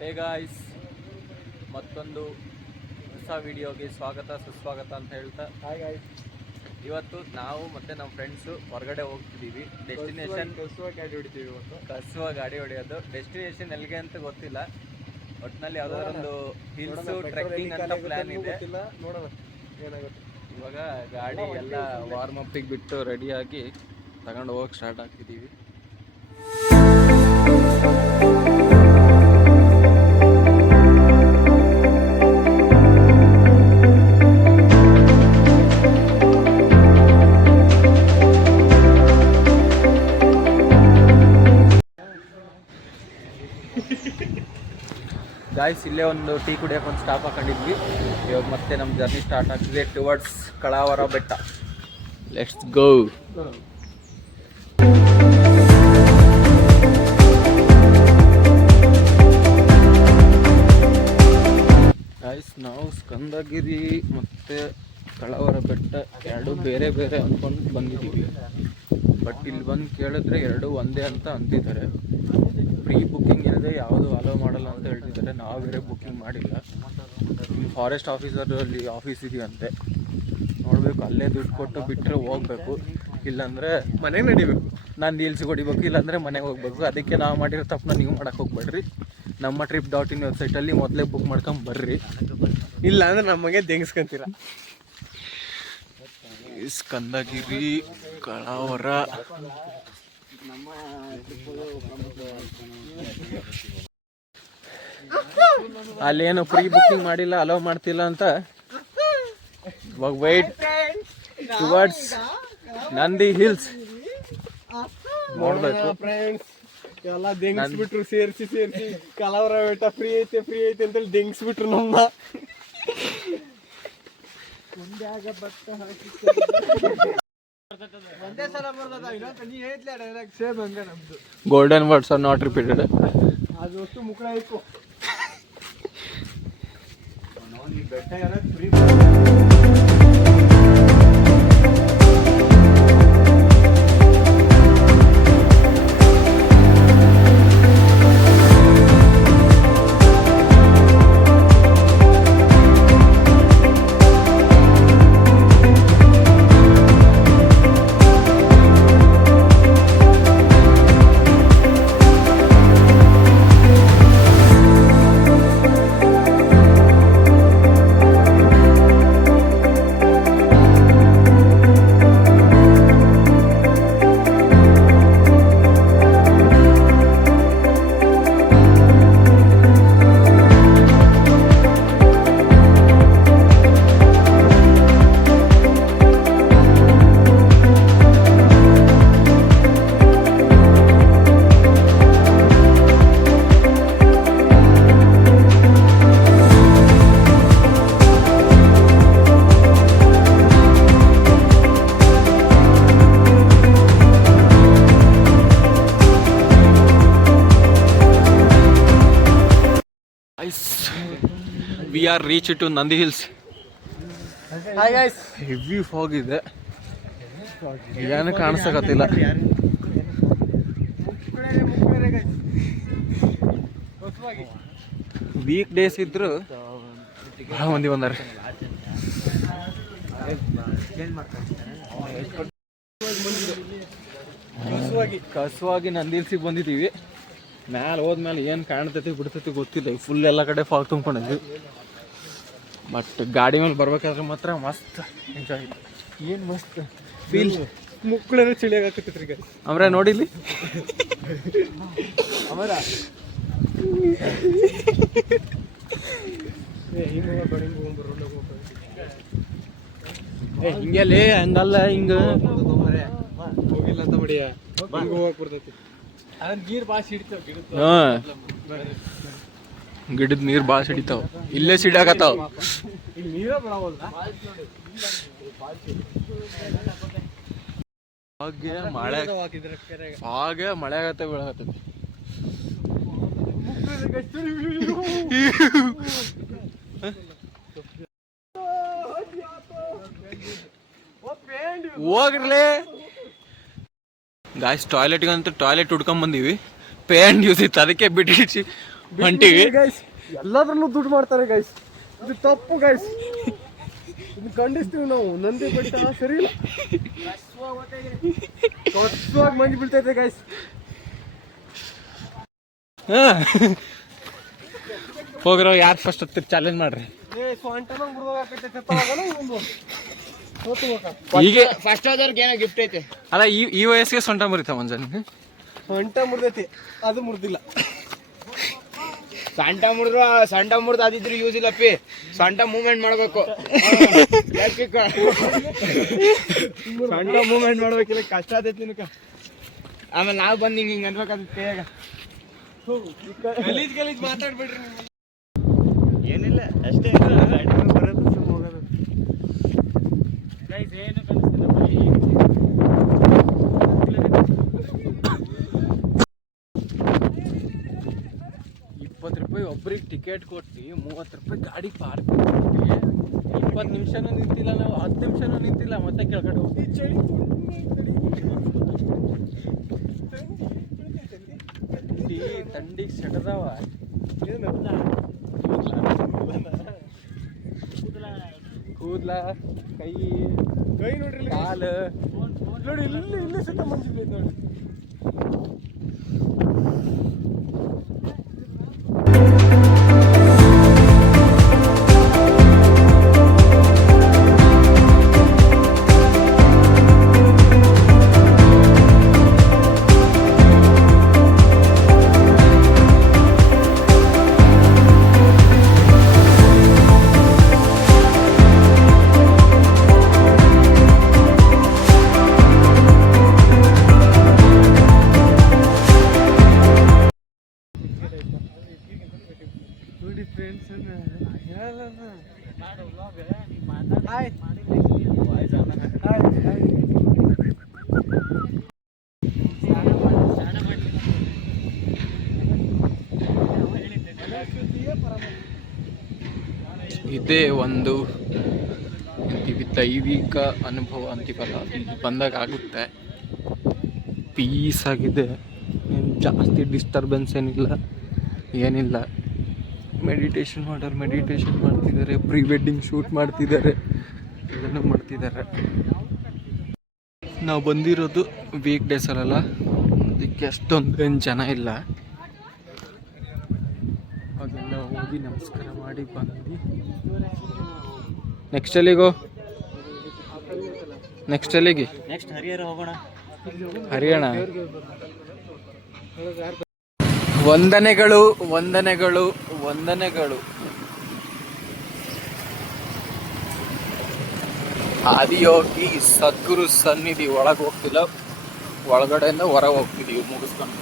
Hey guys, ಮತ್ತೊಂದು ಹೊಸ ವಿಡಿಯೋಗೆ ಸ್ವಾಗತ ಸುಸ್ವಾಗತ ಅಂತ ಹೇಳ್ತಾ ಹಾಯ್ ಗಾಯ್ಸ್. ಇವತ್ತು ನಾವು ಮತ್ತೆ ನಮ್ಮ ಫ್ರೆಂಡ್ಸು ಹೊರಗಡೆ ಹೋಗ್ತಿದ್ದೀವಿ. ಡೆಸ್ಟಿನೇಷನ್ ಕಸುವ ಗಾಡಿ ಹೊಡೆಯೋದು. ಡೆಸ್ಟಿನೇಷನ್ ಎಲ್ಲಿಗೆ ಅಂತ ಗೊತ್ತಿಲ್ಲ. ಒಟ್ಟಿನಲ್ಲಿ ಯಾವುದಾದ್ರೊಂದು ಹಿಲ್ಸು ಟ್ರೆಕ್ಕಿಂಗ್ ಅಂತ ಪ್ಲ್ಯಾನ್ ಇದೆ. ನೋಡೋಣ ಏನಾಗುತ್ತೆ. ಇವಾಗ ಗಾಡಿ ಎಲ್ಲ ವಾರ್ಮ್ ಅಪ್ಪಿಗೆ ಬಿಟ್ಟು ರೆಡಿಯಾಗಿ ತಗೊಂಡು ಹೋಗಕ್ಕೆ ಸ್ಟಾರ್ಟ್ ಆಗ್ತಿದ್ದೀವಿ. ಗಾಯ್ಸ್, ಇಲ್ಲೇ ಒಂದು ಟೀ ಕುಡಿಯೋಕೆ ಒಂದು ಸ್ಟಾಪ್ ಹಾಕೊಂಡಿದ್ವಿ. ಇವಾಗ ಮತ್ತೆ ನಮ್ಮ ಜರ್ನಿ ಸ್ಟಾರ್ಟ್ ಆಗ್ತಿದೆ ಟುವರ್ಡ್ಸ್ ಕಳಾವರ ಬೆಟ್ಟ. Let's go. ಗಾಯ್ಸ್, ನಾವು ಸ್ಕಂದಗಿರಿ ಮತ್ತು ಕಳಾವರ ಬೆಟ್ಟ ಎರಡು ಬೇರೆ ಬೇರೆ ಅಂದ್ಕೊಂಡು ಬಂದಿದ್ದೀವಿ. ಬಟ್ ಇಲ್ಲಿ ಬಂದು ಕೇಳಿದ್ರೆ ಎರಡು ಒಂದೇ ಅಂತ ಅಂತಿದ್ದಾರೆ. ಪ್ರೀ ಬುಕ್ಕಿಂಗ್ ಇಲ್ಲದೆ ಯಾವುದು ಅಲೋ ಮಾಡಲ್ಲ ಅಂತ ಹೇಳ್ತಿದ್ದಾರೆ. ನಾವು ಬೇರೆ ಬುಕ್ಕಿಂಗ್ ಮಾಡಿಲ್ಲ. ಇಲ್ಲಿ ಫಾರೆಸ್ಟ್ ಆಫೀಸರಲ್ಲಿ ಆಫೀಸ್ ಇದೆಯಂತೆ, ನೋಡಬೇಕು. ಅಲ್ಲೇ ದುಡ್ಡು ಕೊಟ್ಟು ಬಿಟ್ಟರೆ ಹೋಗ್ಬೇಕು, ಇಲ್ಲಾಂದರೆ ಮನೆಗೆ ನಡಿಬೇಕು. ನಾನು ರೀಲ್ಸಿಗೆ ಹೊಡಿಬೇಕು, ಇಲ್ಲಾಂದರೆ ಮನೆಗೆ ಹೋಗ್ಬೇಕು. ಅದಕ್ಕೆ ನಾವು ಮಾಡಿರೋ ತಪ್ಪನ್ನ ನೀವು ಮಾಡೋಕ್ಕೆ ಹೋಗ್ಬೇಡ್ರಿ. ನಮ್ಮ trip.in ವೆಬ್ಸೈಟಲ್ಲಿ ಮೊದಲೇ ಬುಕ್ ಮಾಡ್ಕೊಂಡು ಬರ್ರಿ, ಇಲ್ಲ ಅಂದರೆ ನಮಗೆ ದೆಂಗಿಸ್ಕೊಂತೀರ. ಸ್ಕಂದಗಿರಿ ಕಳಾವರ ಅಲ್ಲೇನು ಪ್ರೀ ಬುಕ್ಕಿಂಗ್ ಮಾಡಿಲ್ಲ, ಅಲೋ ಮಾಡ್ತಿಲ್ಲ ಅಂತ. ಇವಾಗ ವೈಟ್ ಟುವರ್ಡ್ಸ್ ನಂದಿ ಹಿಲ್ಸ್ ನೋಡ್ಬೇಕು. ಫ್ರೆಂಡ್ಸ್ ಎಲ್ಲ ದೆಂಗಿಸ್ಬಿಟ್ರು, ಸೇರಿಸಿ ಕಳಾವರ ಬೆಟ್ಟ ಫ್ರೀ ಐತೆ ಅಂತೇಳಿ ದೆಂಗಿಸ್ಬಿಟ್ರು ನಮ್ಮ. Golden words are not repeated. ಅದು ಅಷ್ಟು ಮುಖ ಆಯ್ತು. ಬೆಟ್ಟ free. We are reached to Nandi Hills. Hi guys. Heavy fog ಇದೆ, ಏನು ಕಾಣಿಸಕತ್ತಿಲ್ಲ. ವೀಕ್ ಡೇಸ್ ಇದ್ರು ಬಹಳ ಮಂದಿ ಬಂದಾರೆ. ಕಸುವಾಗಿ ನಂದಿ ಹಿಲ್ಸಿಗೆ ಬಂದಿದ್ದೀವಿ. ಮ್ಯಾಲೆ ಹೋದ್ಮೇಲೆ ಏನು ಕಾಣ್ತೈತಿ ಬಿಡ್ತೈತಿ ಗೊತ್ತಿಲ್ಲ. ಫುಲ್ ಎಲ್ಲ ಕಡೆ ಫಾಗ್ ತುಂಬ್ಕೊಂಡಿದ್ವಿ. ಬಟ್ ಗಾಡಿ ಮೇಲೆ ಬರ್ಬೇಕಾದ್ರೆ ಮಾತ್ರ ಮಸ್ತ್ ಎಂಜಾಯ್. ಏನು ಮಸ್ತ್ ಫೀಲ್. ಮುಕ್ಕಳೇನೋ ಚಳಿಯಾಗತ್ತೈತ್ರಿ ಈಗ. ಅಮ್ರ ನೋಡಿಲಿ ಅಮರ ಹಿಂಗೆಲ್ಲೇ ಹಂಗಲ್ಲ, ಹಿಂಗ ಹೋಗಿಲ್ಲ ಅಂತ ಮಡಿಯ ಹೋಗಕ್ ಬರ್ತೈತಿ. ಅದನ್ನ ನೀರು ಭಾಳ ಸಿಡಿತಾವ. ಗಿಡದ ನೀರು ಭಾಳ ಸಿಡಿತಾವ. ಇಲ್ಲೇ ಸಿಡಾಕತ್ತಾವ. ಇಲ್ಲಿ ನೀರ ಬರವಲ್ಲ. ಹಾಗೆ ಮಳೆ ಆಗತ್ತೆ ಬೀಳಾಕತ್ತೈತಿ. ಹೋಗ್ರಲೇ ಗಾಯ್ಸ್. ಟಾಯ್ಲೆಟ್ಗಂತೂ ಟಾಯ್ಲೆಟ್ ಹುಡ್ಕೊಂಡ್ ಬಂದೀವಿ. ಪೇಂಟ್ ಯೂಸ್ ಇತ್ತು, ಅದಕ್ಕೆ ಬಿಟ್ಟಿಸಿ ಹೊಂಟಿವಿ ಗೈಸ್. ಎಲ್ಲದ್ರಲ್ಲೂ ದುಡ್ಡು ಮಾಡ್ತಾರೆ ಗೈಸ್, ಇದು ತಪ್ಪು ಗೈಸ್. ಇದು ಖಂಡಿಸ್ತೀವಿ ನಾವು. ನಂದಿ ಬೆಟ್ಟ ಸರಿ ಇಲ್ಲ, ಕಷ್ಟವಾಗಿ ಮಂಜು ಬೀಳ್ತೈತೆ ಗೈಸ್. ಹೋಗ್ರೋ, ಯಾರು ಫಸ್ಟ್ ಹತ್ತಿರ ಚಾಲೆಂಜ್ ಮಾಡ್ರಿ. ಹೀಗೆ ಫಸ್ಟ್ ಆದವ್ರಿಗೆ ಏನೋ ಗಿಫ್ಟ್ ಐತೆ. ಅಲ್ಲ, ಈ ವಯಸ್ಸಿಗೆ ಸೊಂಟ ಮುರಿತಾವ ಮಂಜಾನೆ. ಸೊಂಟ ಮುರಿದೈತಿ, ಅದು ಮುರಿದಿಲ್ಲ. ಸೊಂಟ ಮುರಿದು ಅದಿದ್ರು ಯೂಸ್ ಇಲ್ಲ ಪಿ. ಸೊಂಟ ಮೂವ್ಮೆಂಟ್ ಮಾಡ್ಬೇಕು. ಸೊಂಟ ಮೂವ್ಮೆಂಟ್ ಮಾಡ್ಬೇಕಿಲ್ಲ, ಕಷ್ಟ ಆದೈತಿ ನಿನಕ. ಆಮೇಲೆ ನಾವು ಬಂದು ಹಿಂಗೆ ಅನ್ಬೇಕಾಗುತ್ತೆ ಕೈಯಾಗ. ಗಲೀಜ್ ಮಾತಾಡ್ಬೇಡ್ರಿ ನೀವು. ಏನಿಲ್ಲ ಅಷ್ಟೇ, ಬರೋದು ಹೋಗೋದು. ಏನು ಕಲಿಸ್ತಿಲ್ಲ 20 ರೂಪಾಯಿ ಒಬ್ರಿಗೆ ಟಿಕೆಟ್ ಕೊಟ್ಟು 30 ರೂಪಾಯಿ ಗಾಡಿ ಪಾರ್ಕ್ ಕೊಟ್ಟು 20 ನಿಮಿಷನೂ ನಿಂತಿಲ್ಲ ನಾವು, 10 ನಿಮಿಷನೂ ನಿಂತಿಲ್ಲ, ಮತ್ತೆ ಕೆಳಗಡೆ ಹೋಗಿ ತಂಡಿಗೆ ಸೆಡದವ. ಕೂದ್ಲ, ಕೈ ನೋಡ್ರಿ, ಕಾಲು ನೋಡಿ ಇಲ್ಲಿ ಸುತ್ತ ಮಂಜು ಬೀಳೈತೆ ನೋಡಿ. ನೋಡಿ ಫ್ರೆಂಡ್ಸ್, ಇದೇ ಒಂದು ದೈವಿಕ ಅನುಭವ ಅಂತೀವಲ್ಲ, ಇಲ್ಲಿ ಬಂದಾಗ ಆಗುತ್ತೆ. ಪೀಸ್ ಆಗಿದೆ, ಏನು ಜಾಸ್ತಿ ಡಿಸ್ಟರ್ಬೆನ್ಸ್ ಏನಿಲ್ಲ. ಮೆಡಿಟೇಷನ್ ಮಾಡೋರು ಮೆಡಿಟೇಷನ್ ಮಾಡ್ತಿದ್ದಾರೆ, ಪ್ರೀ ವೆಡ್ಡಿಂಗ್ ಶೂಟ್ ಮಾಡ್ತಿದ್ದಾರೆ, ಇದನ್ನು ಮಾಡ್ತಿದ್ದಾರೆ. ನಾವು ಬಂದಿರೋದು ವೀಕ್ ಡೇಸಲ್ಲ, ಅದಕ್ಕೆ ಅಷ್ಟೊಂದು ಏನು ಜನ ಇಲ್ಲ. ಅದೆಲ್ಲ ಹೋಗಿ ನಮಸ್ಕಾರ ಮಾಡಿ ಬಂದು ನೆಕ್ಸ್ಟ್ ಎಲ್ಲಿಗೆ ನೆಕ್ಸ್ಟ್ ಹರಿಹರ ಹೋಗೋಣ. ಹರಿಯಾಣ. ವಂದನೆಗಳು ವಂದನೆಗಳು ವಂದನೆಗಳು. ಆದಿಯೋಗಿ ಸದ್ಗುರು ಸನ್ನಿಧಿ ಒಳಗೆ ಹೋಗ್ತಿಲ್ಲ, ಒಳಗಡೆಯಿಂದ ಹೊರಗೆ ಹೋಗ್ತಿದೀವಿ ಮುಗಿಸ್ಕೊಂಡು.